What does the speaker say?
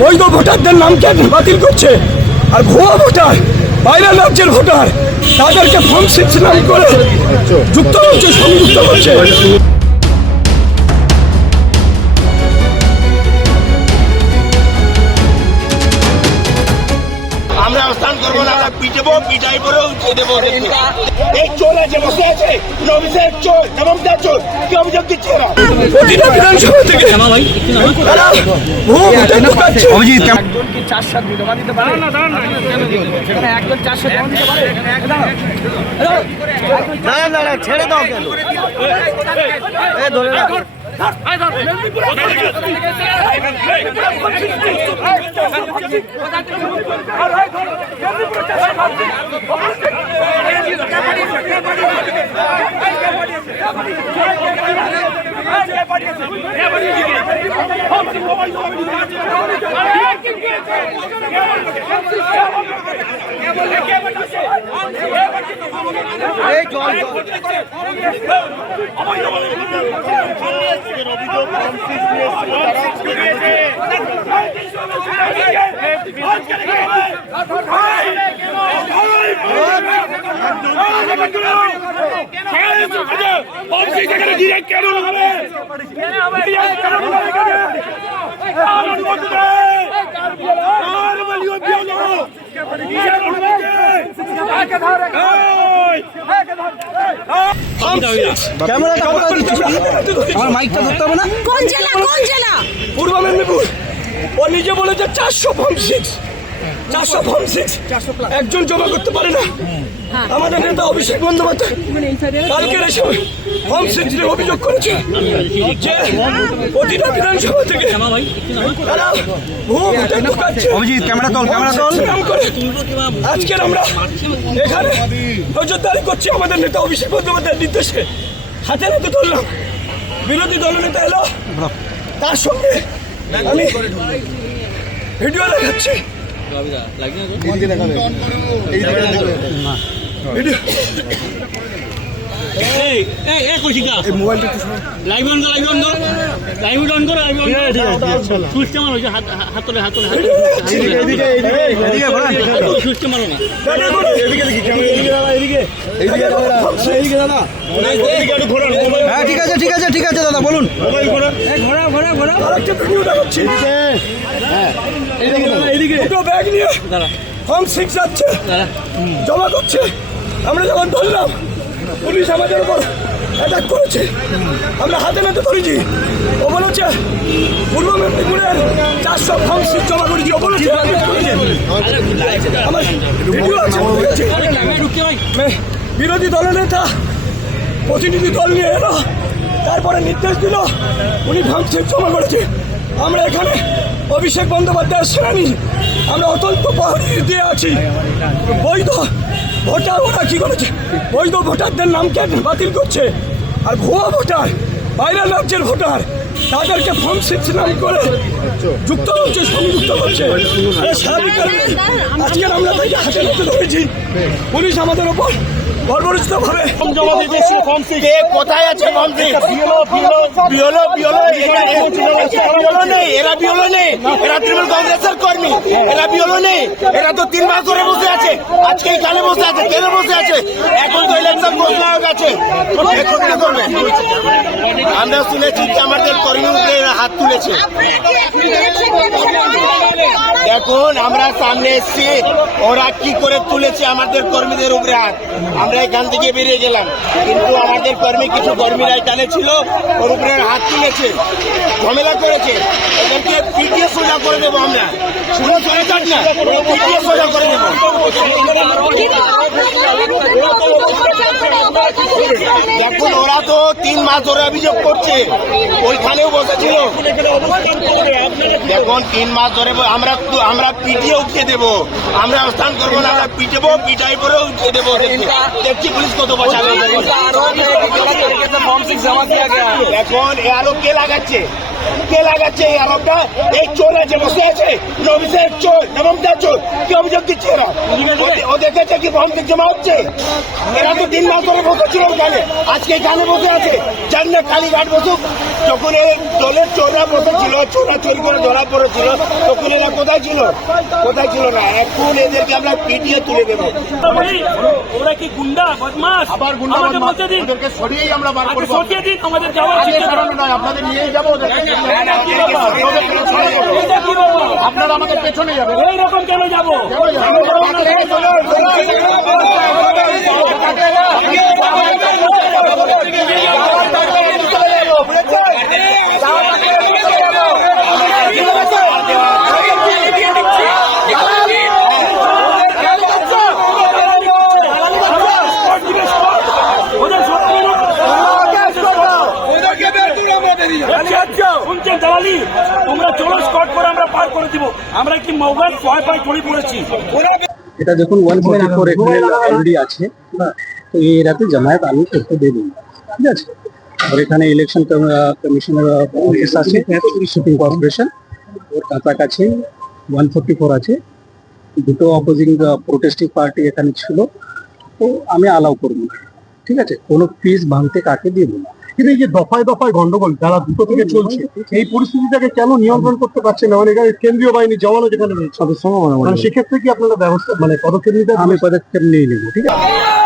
বৈধ ভোটারদের নামকে বাতিল করছে, আর ভুয়া ভোটার বাইরের রাজ্যের ভোটার তাদেরকে ফর্ম 6 নাম করে যুক্ত হচ্ছে, সংযুক্ত করছে। আমরা অবস্থান করবো না, আমরা পিটাবো, পিটাই করে উঠিয়ে দেবো। এই চোর আছে, বসে আছে, নবিসের চোর, জবাবদার চোর, কি অভিযোগ দিচ্ছে না? প্রতিটা বিধানসভা থেকে তারা ভুয়া ভোটার ঢোকাচ্ছে। অভিজিৎ একজনকে 4-7 জমা দিতে পারে না, একজন 4-7 জমা দিতে পারে। দাঁড়া ছেড়ে দাও কেন ধরে রাখো। আমার মাইকটা ধরতে হবে না। কোন জেলা, কোন জেলা? পূর্ব মেদিনীপুর। ও নিজে বলেছে 400 ফর্ম 6, 400 ফর্ম 6 একজন জমা করতে পারে না। আমাদের নেতা অভিষেক বন্দ্যোপাধ্যায় কালকে এসে ফর্ম 6 নিয়ে অভিযোগ করেছে যে প্রতিটা বিধানসভা থেকে তারা ভুয়া ভোটার ঢোকাচ্ছে। অভিজিৎ ক্যামেরা তোল, ক্যামেরা তোল। আজকে আমরা এখানে নজরদারি করছি আমাদের নেতা অভিষেক বন্দ্যোপাধ্যায়ের নির্দেশে। হাতে হাতে ধরলাম, বিরোধী দলনেতা এলো, তার সঙ্গে আমি ভিডিও দেখাচ্ছি। হ্যাঁ ঠিক আছে ঠিক আছে ঠিক আছে দাদা বলুন। আরেকটা ভিডিও দেখাচ্ছি। দুটো ব্যাগ নিয়ে ফর্ম 6 যাচ্ছে, জমা করছে। আমরা যখন ধরলাম, পুলিশ আমাদের উপর অ্যাটাক করেছে। আমরা হাতে নাতে ধরেছি। ও বলেছে পূর্ব মেদিনীপুরের 400 ফর্ম 6 জমা করেছি। ও বলেছে আমার ভিডিও আছে। বিরোধী দলের নেতা প্রতিনিধি দল নিয়ে এলো, তারপরে নির্দেশ দিল উনি ফর্ম 6 জমা করেছে। আমরা এখানে অভিষেক বন্দ্যোপাধ্যায়ের সেনানি, আমরা অত্যন্ত প্রহরী দিয়ে আছি। বৈধ ভোটার ওরা কি করেছে, বৈধ ভোটারদের নামকে বাতিল করছে, আর ভুয়া ভোটার বাইরের রাজ্যের ভোটার তাদেরকে ফর্ম 6 নাম করে যুক্ত হচ্ছে, সংযুক্ত করছে। আজকে আমরা তাই হাতে হাতে ধরেছি। পুলিশ আমাদের ওপর বর্বরচিতভাবে কোথায় আছে ফর্ম 6? বিওলো নেই, এরা বিওলো নেই, এরা তৃণমূল কংগ্রেসের কর্মী, এরা বিওলো নেই। এরা তো 3 মাস ধরে বসে আছে, আজকে এখানে বসে আছে, কেন বসে আছে? এখন তো ইলেকশন ঘোষণা হয়ে গেছে, এখন কি করবে? আমরা শুনেছি যে আমাদের কর্মীদের হাত তুলেছে। দেখুন আমরা সামনে এসছি, ওরা কি করে তুলেছে আমাদের কর্মীদের উপরে হাত। আমরা এখান থেকে বেরিয়ে গেলাম, কিন্তু আমাদের কর্মী কিছু কর্মীরা এখানে ছিল, ওর উপরে হাত তুলেছে, ঝামেলা করেছে। ওদেরকে পিটিয়ে সোজা করে দেবো আমরা, শুধু চলে যাক না, পিটিয়ে সোজা করে দেবো। দেখুন ওরা তো 3 মাস ধরে অভিযোগ করছে, ওইখানেও বসেছিল। দেখুন 3 মাস ধরে আমরা পিটিয়ে উঠিয়ে দেবো। আমরা অবস্থান করবো না, আমরা পিটাবো, পিটাই করে উঠিয়ে দেবো। দেখছি পুলিশ কত বাঁচাবে। এখন এ আলোক কে লাগাচ্ছে? কে লাগাচ্ছে এই আরবটা? এই চোর আছে, বসে আছে, নবিসের চোর, জবাবদার চোর, কি অভিযোগ দিচ্ছে এরা? ও দেখেছে কি ফর্ম 6 জমা হচ্ছে? এরা তো 3 মাস ধরে বসেছিল ওখানে, আজকে এখানে বসে আছে। যার না কালীঘাট বসুক, যখন এই দলের চোরা বসেছিল, চোরা চোরি করে ধরা পড়েছিল, তখন এরা কোথায় ছিল? কোথায় ছিল না। এখন এদেরকে আমরা পিটিয়ে তুলে দেবো। ওরা কি গুন্ডা বদমাস? আবার গুন্ডা আমাদের মধ্যে দিন, ওদেরকে সরিয়েই আমরা বার আগে করবো। সরিয়ে দিন, আমাদের যাওয়ার আগে চিন্তা সরানো নয়, আপনাদের নিয়েই যাবো। ওদেরকে এটা কি ব্যাপার? আপনারা আমাদের পেছনে যাবেন। এইরকম কেন যাবো? শুনছেন দালালি? তোমরা চলো স্কট করে আমরা পার করে দিব। আমরা কি মৌগান ভয় পায় পড়ে পড়েছি? এটা যখন 144 এখানে অলরেডি আছে, তো এই এরাতে জামায়াত আমি করতে দেবেন, ঠিক আছে। আর এখানে ইলেকশন কমিশনের অফিস আছে, শুটিং কর্পোরেশন, ওর কাছাকাছি 144 আছে। দুটো অপোজিং প্রোটেস্টিং পার্টি এখানে ছিল, তো আমি অ্যালাউ করবো না, ঠিক আছে। কোনো পিস ভাঙতে কাকে দেবো না। কিন্তু এই যে দফায় দফায় গন্ডগোল যারা দুটো থেকে চলছে, এই পরিস্থিতিটাকে কেন নিয়ন্ত্রণ করতে পারছে না? মানে এখানে কেন্দ্রীয় বাহিনী জওয়ানও যেখানে রয়েছে, সব সময় সেক্ষেত্রে কি আপনারা ব্যবস্থা মানে পদক্ষেপ নিতে? আমি পদক্ষেপ নিয়ে নেবো, ঠিক আছে।